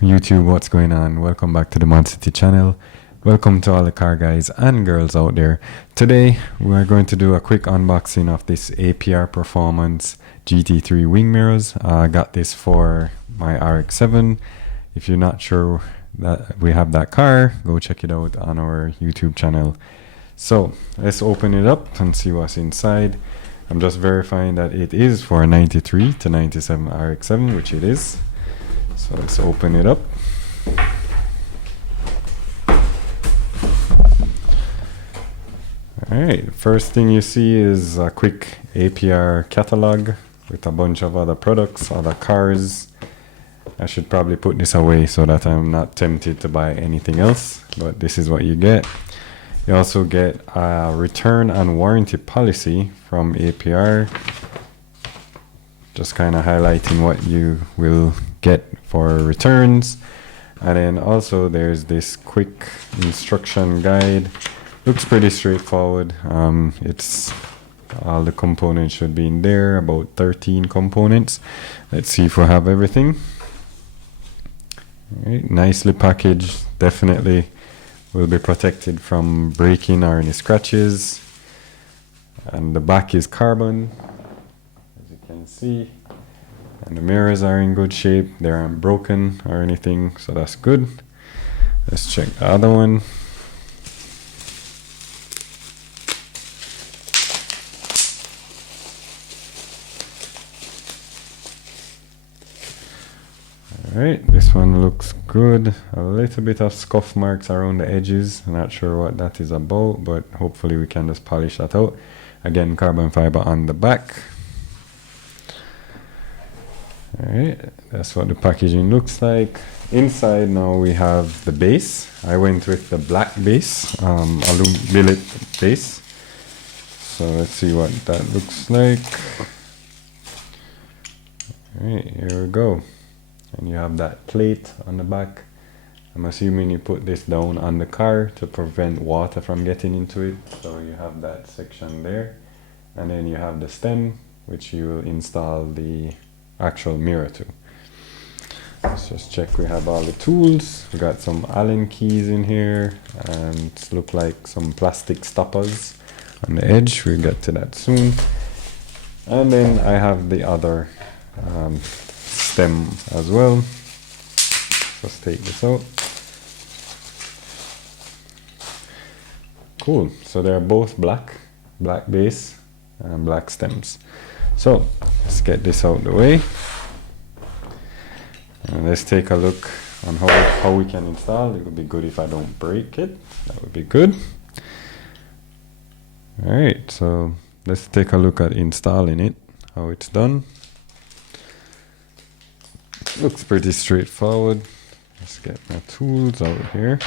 YouTube, what's going on? Welcome back to the ModzCity channel. Welcome to all the car guys and girls out there. Today we're going to do a quick unboxing of this APR Performance GT3 wing mirrors. I got this for my RX7. If you're not sure that we have that car, go check it out on our YouTube channel. So let's open it up and see what's inside. I'm just verifying that it is for a 93 to 97 RX7, which it is. So let's open it up. Alright, first thing you see is a quick APR catalog with a bunch of other products, other cars. I should probably put this away so that I'm not tempted to buy anything else, but this is what you get. You also get a return and warranty policy from APR, just kind of highlighting what you will get for returns. And then also there's this quick instruction guide. Looks pretty straightforward. It's all the components should be in there, about 13 components. Let's see if we have everything. All right, nicely packaged. Definitely will be protected from breaking or any scratches. And the back is carbon, as you can see. And the mirrors are in good shape. They aren't broken or anything, so that's good. Let's check the other one. Alright, this one looks good. A little bit of scuff marks around the edges. I'm not sure what that is about, but hopefully we can just polish that out. Again, carbon fiber on the back. Alright, that's what the packaging looks like. Inside now we have the base. I went with the black base, billet base. So let's see what that looks like. Alright, here we go. And you have that plate on the back. I'm assuming you put this down on the car to prevent water from getting into it. So you have that section there. And then you have the stem, which you will install the actual mirror to. Let's just check we have all the tools. We got some Allen keys in here and look like some plastic stoppers on the edge. We'll get to that soon. And then I have the other stem as well. Let's take this out. Cool, so they're both black base and black stems. So let's get this out of the way and let's take a look on how we can install. It would be good if I don't break it. That would be good. Alright, so let's take a look at installing it, how it's done. Looks pretty straightforward. Let's get my tools out here.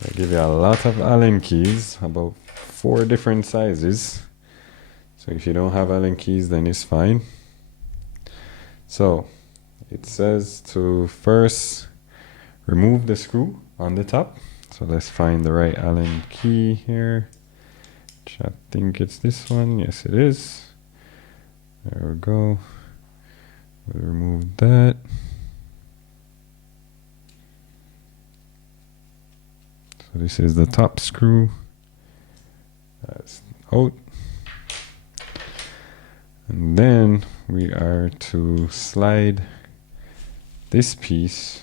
They give you a lot of Allen keys, about 4 different sizes. So if you don't have Allen keys, then it's fine. So it says to first remove the screw on the top. So let's find the right Allen key here, which I think it's this one. Yes, it is. There we go. We'll remove that. So this is the top screw. That's out. And then we are to slide this piece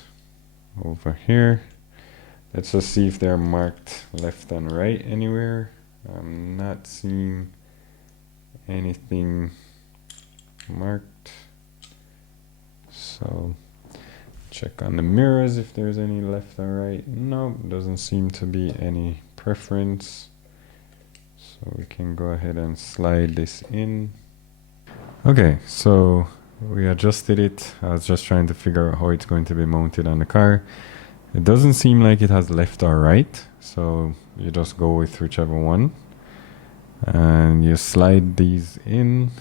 over here. Let's just see if they're marked left and right anywhere. I'm not seeing anything marked. So check on the mirrors if there's any left or right. No, doesn't seem to be any preference. So we can go ahead and slide this in. Okay, so we adjusted it. I was just trying to figure out how it's going to be mounted on the car. It doesn't seem like it has left or right, so you just go with whichever one. And you slide these in.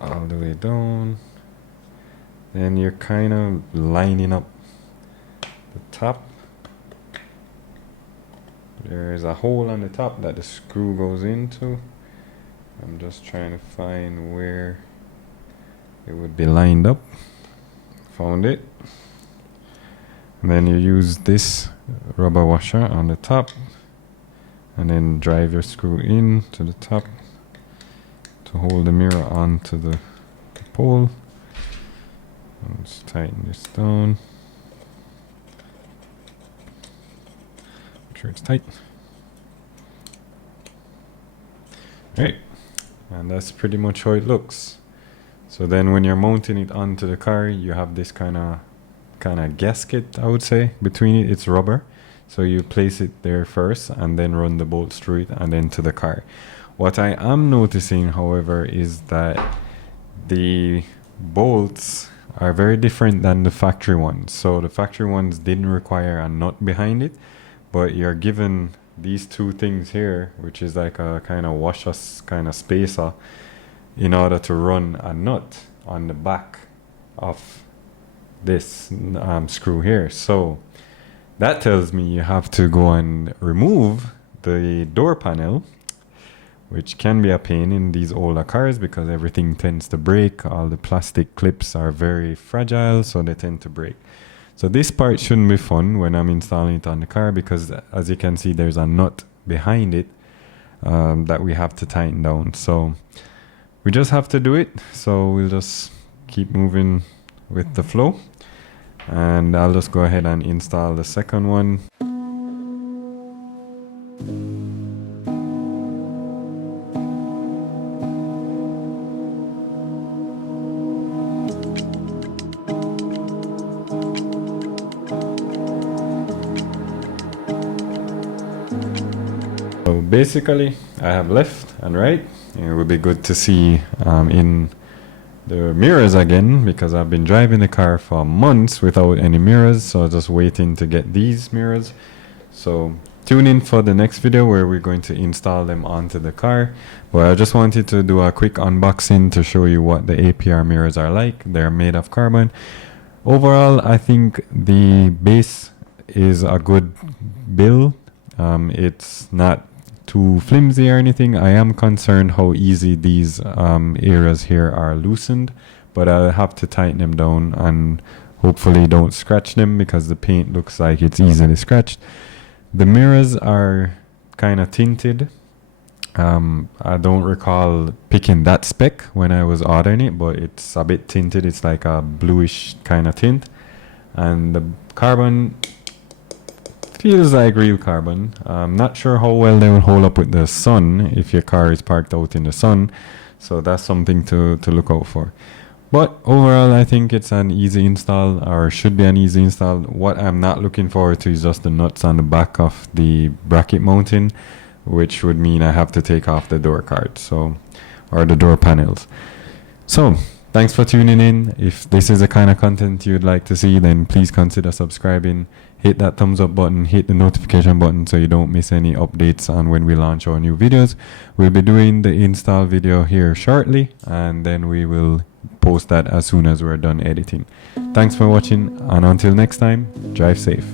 All the way down. Then you're kind of lining up the top. There's a hole on the top that the screw goes into. I'm just trying to find where it would be lined up. Found it. And then you use this rubber washer on the top, and then drive your screw in to the top to hold the mirror onto the pole. Let's tighten this down. Make sure it's tight. Right, and that's pretty much how it looks. So then when you're mounting it onto the car, you have this kind of gasket, I would say, between it. It's rubber, so you place it there first and then run the bolts through it and then to the car. What I am noticing, however, is that the bolts are very different than the factory ones. So the factory ones didn't require a nut behind it, but you're given these two things here, which is like a kind of washer kind of spacer, in order to run a nut on the back of this screw here. So that tells me you have to go and remove the door panel, which can be a pain in these older cars because everything tends to break. All the plastic clips are very fragile, so they tend to break. So this part shouldn't be fun when I'm installing it on the car, because as you can see, there's a nut behind it that we have to tighten down. So we just have to do it. So we'll just keep moving with the flow, and I'll just go ahead and install the second one. So basically I have left and right. It would be good to see in the mirrors again, because I've been driving the car for months without any mirrors, so just waiting to get these mirrors. So tune in for the next video where we're going to install them onto the car. But I just wanted to do a quick unboxing to show you what the APR mirrors are like. They're made of carbon. Overall, I think the base is a good build. It's not too flimsy or anything. I am concerned how easy these areas here are loosened, but I'll have to tighten them down and hopefully don't scratch them, because the paint looks like it's easily scratched. The mirrors are kind of tinted. I don't recall picking that spec when I was ordering it, but it's a bit tinted. It's like a bluish kind of tint, and the carbon feels like real carbon. I'm not sure how well they will hold up with the sun if your car is parked out in the sun, so that's something to look out for. But overall, I think it's an easy install, or should be an easy install. What I'm not looking forward to is just the nuts on the back of the bracket mounting, which would mean I have to take off the door cards, or the door panels. So thanks for tuning in. If this is the kind of content you'd like to see, then please consider subscribing. Hit that thumbs up button, hit the notification button so you don't miss any updates on when we launch our new videos. We'll be doing the install video here shortly, and then we will post that as soon as we're done editing. Thanks for watching, and until next time, drive safe.